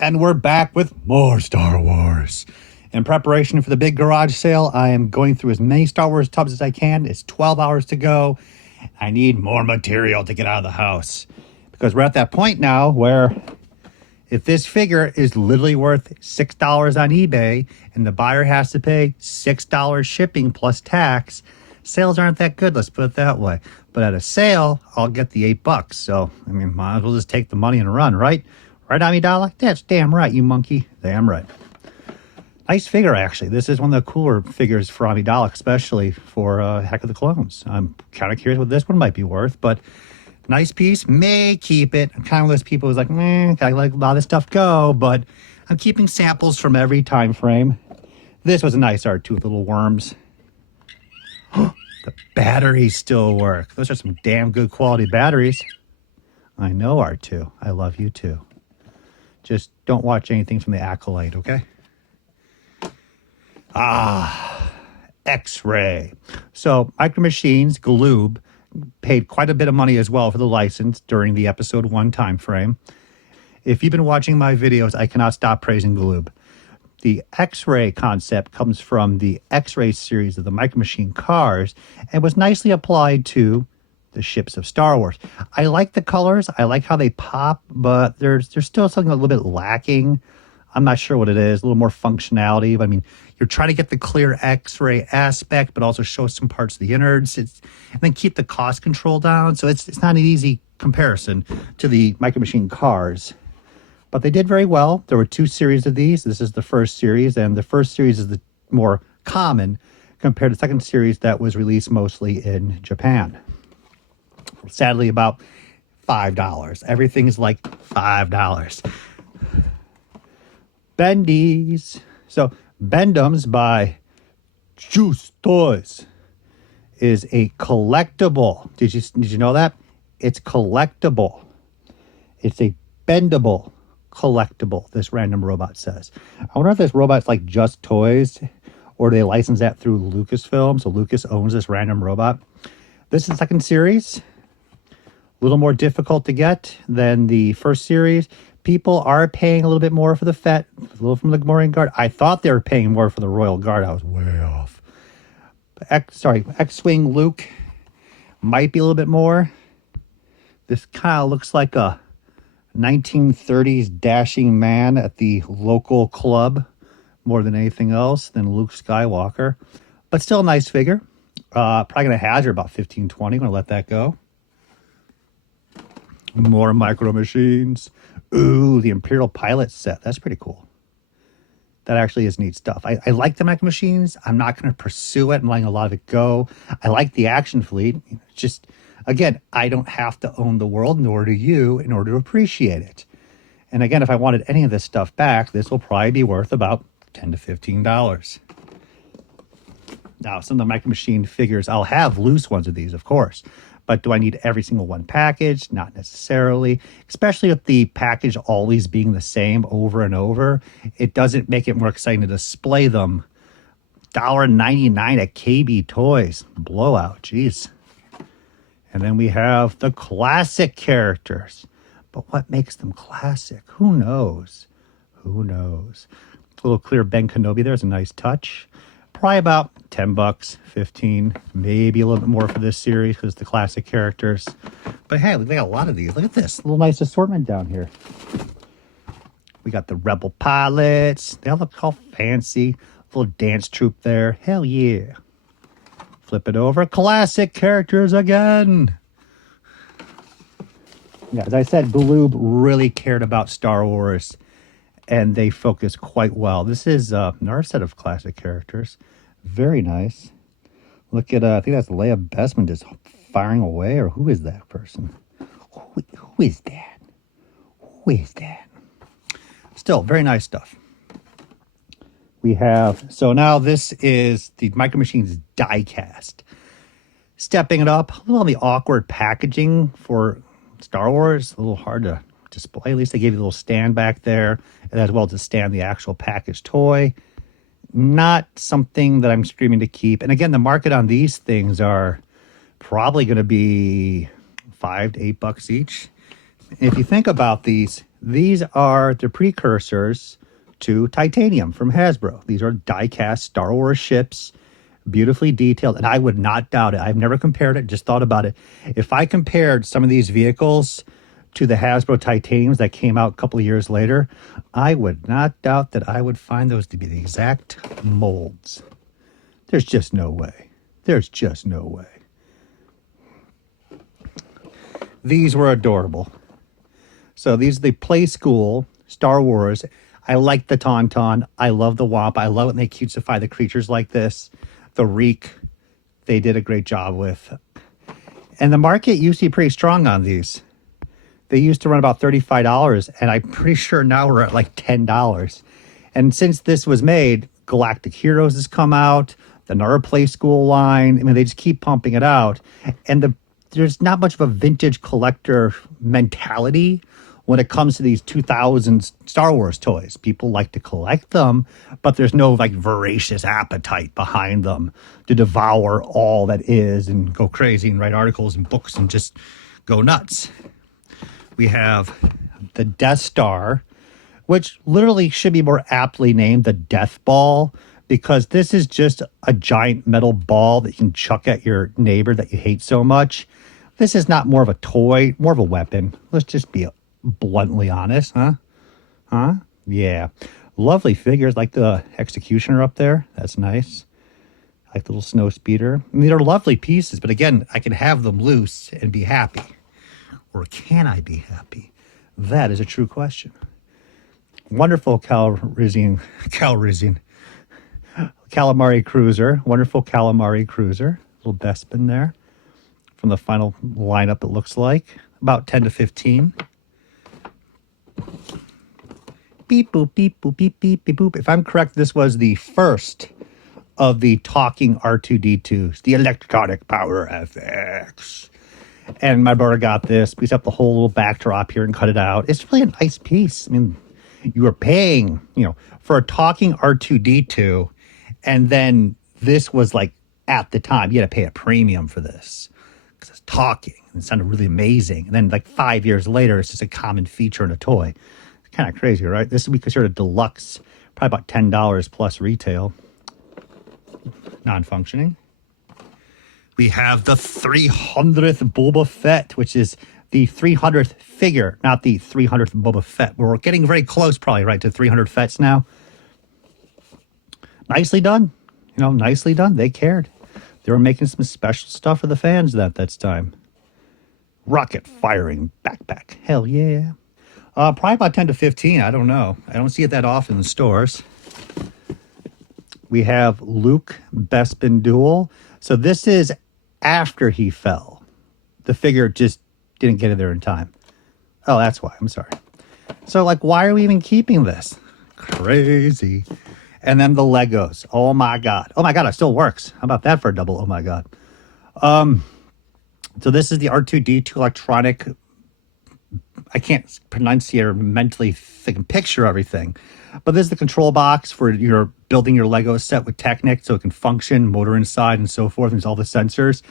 And we're back with more Star Wars. In preparation for the big garage sale, I am going through as many Star Wars tubs as I can. It's 12 hours to go. I need more material to get out of the house. Because we're at that point now where if this figure is literally worth $6 on eBay and the buyer has to pay $6 shipping plus tax, sales aren't that good, let's put it that way. But at a sale, I'll get the $8. So, I mean, might as well just take the money and run, right? Right, Amidala? That's damn right, you monkey. Damn right. Nice figure, actually. This is one of the cooler figures for Amidala, especially for Heck of the Clones. I'm kind of curious what this one might be worth, but nice piece. May keep it. I'm kind of one of those people who's like, I let a lot of this stuff go, but I'm keeping samples from every time frame. This was a nice art too with little worms. The batteries still work. Those are some damn good quality batteries. I know, R2. I love you too. Just don't watch anything from the Acolyte, okay? X-Ray. So, Micro Machines, Galoob, paid quite a bit of money as well for the license during the episode 1 time frame. If you've been watching my videos, I cannot stop praising Galoob. The X-Ray concept comes from the X-Ray series of the Micro Machine cars and was nicely applied to the ships of Star Wars. I like the colors. I like how they pop, but there's still something a little bit lacking. I'm not sure what it is. A little more functionality. But I mean, you're trying to get the clear X-ray aspect, but also show some parts of the innards, and then keep the cost control down. So it's not an easy comparison to the Micro Machine cars. But they did very well. There were 2 series of these. This is the first series, and the first series is the more common compared to the second series that was released mostly in Japan. Sadly, about $5. Everything is like $5. Bendy's. So, Bendums by Juice Toys is a collectible. Did you know that? It's collectible. It's a bendable collectible, this random robot says. I wonder if this robot's like just toys, or they license that through Lucasfilm, so Lucas owns this random robot. This is the second series. A little more difficult to get than the first series. People are paying a little bit more for the Fett, a little from the Gamorrean Guard. I thought they were paying more for the Royal Guard. I was way off. X-Wing Luke might be a little bit more. This kind of looks like a 1930s dashing man at the local club more than anything else than Luke Skywalker. But still a nice figure. Probably going to hazard about 15, 20. I'm going to let that go. More Micro Machines. Ooh, the Imperial Pilot set. That's pretty cool. That actually is neat stuff. I like the Micro Machines. I'm not going to pursue it. I'm letting a lot of it go. I like the action fleet. Just, again, I don't have to own the world, nor do you, in order to appreciate it. And again, if I wanted any of this stuff back, this will probably be worth about $10 to $15. Now, some of the Micro Machine figures, I'll have loose ones of these, of course. But do I need every single one packaged? Not necessarily, especially with the package always being the same over and over. It doesn't make it more exciting to display them. $1.99 at KB Toys. Blowout, jeez. And then we have the classic characters. But what makes them classic? Who knows? Who knows? A little clear Ben Kenobi there is a nice touch. Probably about $10, 15, maybe a little bit more for this series because the classic characters. But hey, they got a lot of these. Look at this. A little nice assortment down here. We got the Rebel pilots. They all look all fancy. Little dance troupe there. Hell yeah. Flip it over. Classic characters again. Yeah, as I said, Galoob really cared about Star Wars, and they focus quite well. This is another set of classic characters. Very nice. Look at, I think that's Leia Bestman just firing away, or who is that person? Who is that? Who is that? Still, very nice stuff. We have, so now this is the Micro Machines Diecast. Stepping it up, a little on the awkward packaging for Star Wars, a little hard to display. At least they gave you a little stand back there, and as well to stand the actual packaged toy. Not something that I'm screaming to keep. And again, the market on these things are probably going to be $5 to $8 each. And if you think about these These are the precursors to titanium from Hasbro. These are die-cast Star Wars ships, beautifully detailed, and I would not doubt it. I've never compared it, just thought about it. If I compared some of these vehicles to the Hasbro Titaniums that came out a couple of years later, I would not doubt that I would find those to be the exact molds. There's just no way. There's just no way. These were adorable. So these are the Play School Star Wars. I like the Tauntaun. I love the Wampa. I love when they cutesify the creatures like this. The Reek, they did a great job with. And the market used to be pretty strong on these. They used to run about $35, and I'm pretty sure now we're at like $10. And since this was made, Galactic Heroes has come out, the Nara Play School line. I mean, they just keep pumping it out. And there's not much of a vintage collector mentality when it comes to these 2000s Star Wars toys. People like to collect them, but there's no like voracious appetite behind them to devour all that is and go crazy and write articles and books and just go nuts. We have the Death Star, which literally should be more aptly named the Death Ball, because this is just a giant metal ball that you can chuck at your neighbor that you hate so much. This is not more of a toy, more of a weapon. Let's just be bluntly honest, huh? Huh? Yeah. Lovely figures, like the Executioner up there. That's nice. I like the little snow speeder. I mean, they're lovely pieces, but again, I can have them loose and be happy. Or can I be happy? That is a true question. Wonderful Calamari Cruiser. Wonderful Calamari Cruiser. Little Bespin there. From the final lineup, it looks like. About 10 to 15. Beep, boop, beep, boop, beep, beep, beep, boop. If I'm correct, this was the first of the talking R2-D2s, the Electronic Power FX. And my brother got this, pieced up the whole little backdrop here and cut it out. It's really a nice piece. I mean, you were paying, for a talking R2-D2, and then this was like, at the time, you had to pay a premium for this because it's talking and it sounded really amazing. And then like 5 years later, it's just a common feature in a toy. It's kind of crazy, right? This would be considered a deluxe, probably about $10 plus retail. Non-functioning. We have the 300th Boba Fett, which is the 300th figure, not the 300th Boba Fett. We're getting very close, probably, right, to 300 Fetts now. Nicely done. Nicely done. They cared. They were making some special stuff for the fans that's time. Rocket firing backpack. Hell yeah. Probably about 10 to 15. I don't know. I don't see it that often in stores. We have Luke Bespin Duel. So this is after he fell. The figure just didn't get it there in time. Oh, that's why. I'm sorry. So, why are we even keeping this? Crazy. And then the Legos. Oh, my God. Oh, my God, it still works. How about that for a double? Oh, my God. So this is the R2-D2 electronic. I can't pronunciate or mentally think and picture everything. But this is the control box for your building your Lego set with Technic so it can function, motor inside and so forth. There's all the sensors.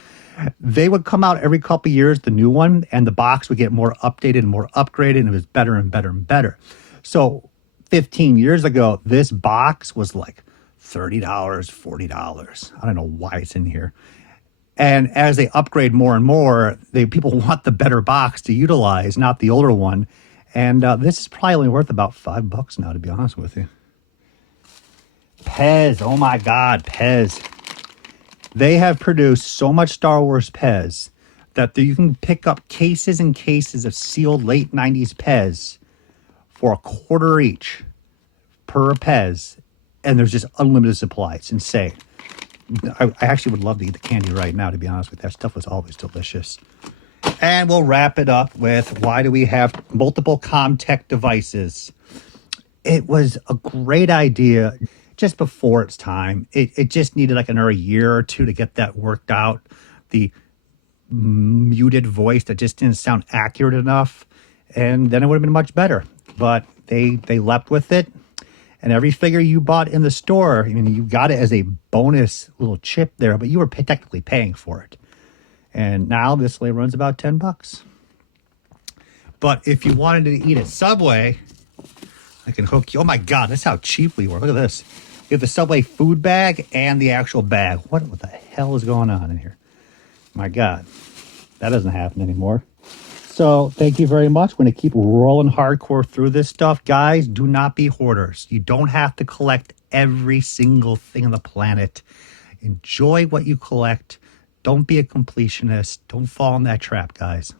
They would come out every couple of years, the new one, and the box would get more updated and more upgraded, and it was better and better and better. So 15 years ago, this box was like $30, $40. I don't know why it's in here. And as they upgrade more and more, people want the better box to utilize, not the older one. And this is probably only worth about $5 now, to be honest with you. Pez. Oh, my God, Pez. They have produced so much Star Wars Pez that you can pick up cases and cases of sealed late 90s Pez for $0.25 each per Pez. And there's just unlimited supply. It's insane. I actually would love to eat the candy right now, to be honest with you. That stuff was always delicious. And we'll wrap it up with why do we have multiple Comtech devices? It was a great idea just before its time. It just needed like another year or two to get that worked out. The muted voice that just didn't sound accurate enough. And then it would have been much better. But they leapt with it. And every figure you bought in the store, you got it as a bonus little chip there, but you were technically paying for it. And now this only runs about $10. But if you wanted to eat at Subway, I can hook you. Oh my God, that's how cheap we were. Look at this. You have the Subway food bag and the actual bag. What the hell is going on in here? My God, that doesn't happen anymore. So thank you very much. We're going to keep rolling hardcore through this stuff. Guys, do not be hoarders. You don't have to collect every single thing on the planet. Enjoy what you collect. Don't be a completionist. Don't fall in that trap, guys.